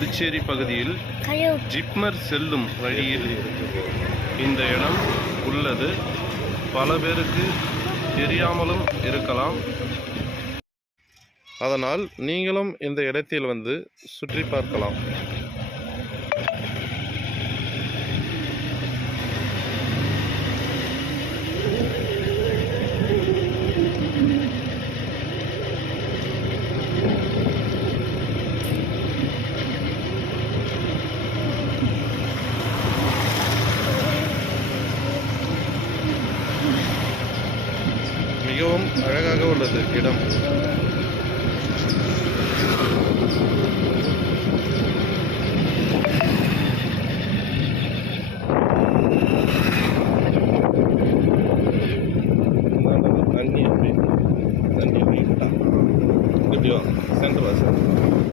புதுச்சேரி பகுதியில் ஜிப்மர் செல்லும் வழியில் இந்த இடம் உள்ளது. பல பேருக்கு தெரியாமலும் இருக்கலாம். அதனால் நீங்களும் இந்த இடத்தில் வந்து சுற்றி பார்க்கலாம். மிகவும் அழகாக உள்ளது இடம். தண்ணி அப்படி. தண்ணி எப்படிட்டா எப்படியோ சென்ட்